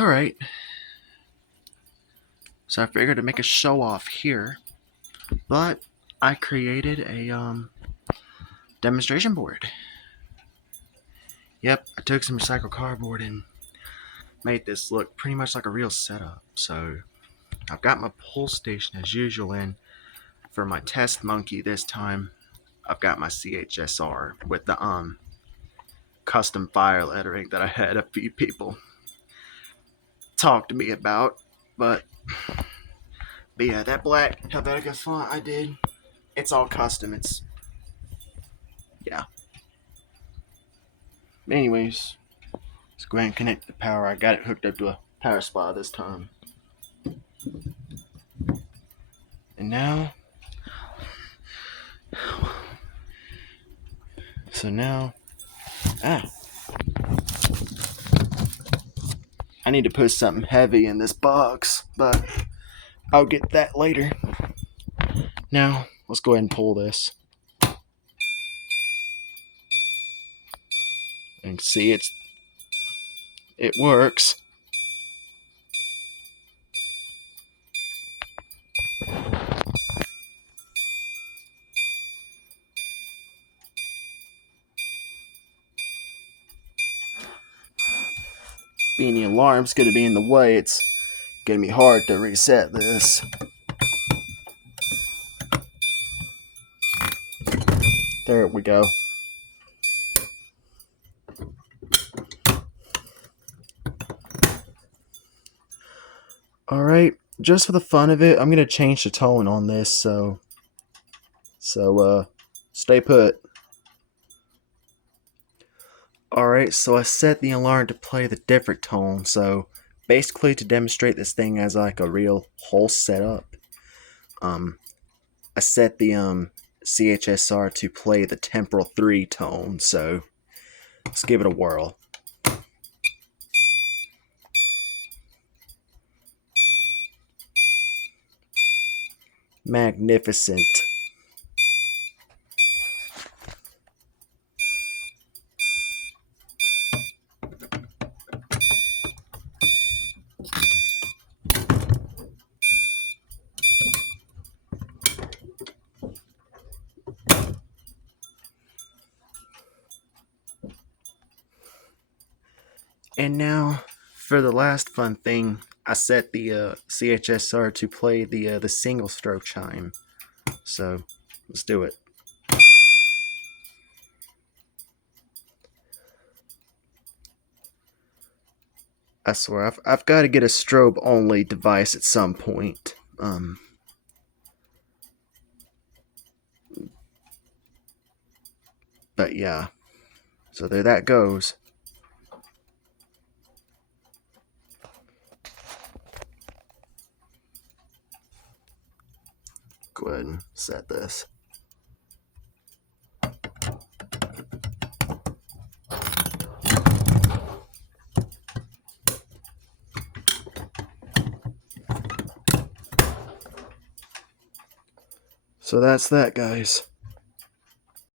Alright, so I figured to make a show off here, but I created a demonstration board. Yep, I took some recycled cardboard and made this look pretty much like a real setup. So I've got my pull station as usual, and for my test monkey this time, I've got my CHSR with the custom fire lettering that I had a few people talk to me about. But yeah, that black Helvetica font I did, it's all custom. Yeah. Anyways, let's go ahead and connect the power. I got it hooked up to a power supply this time. And now, ah, I need to put something heavy in this box, but I'll get that later. Now, let's go ahead and pull this. And see, it works. Being the alarm's going to be in the way, it's going to be hard to reset this. There we go. Alright, just for the fun of it, I'm going to change the tone on this, so stay put. Alright, so I set the alarm to play the different tone, so basically to demonstrate this thing as like a real whole setup, I set the CHSR to play the temporal 3 tone, so let's give it a whirl. Magnificent. And now, for the last fun thing, I set the CHSR to play the single stroke chime. So, let's do it. I swear, I've got to get a strobe-only device at some point. But yeah, so there that goes. Go ahead and set this. So that's that, guys.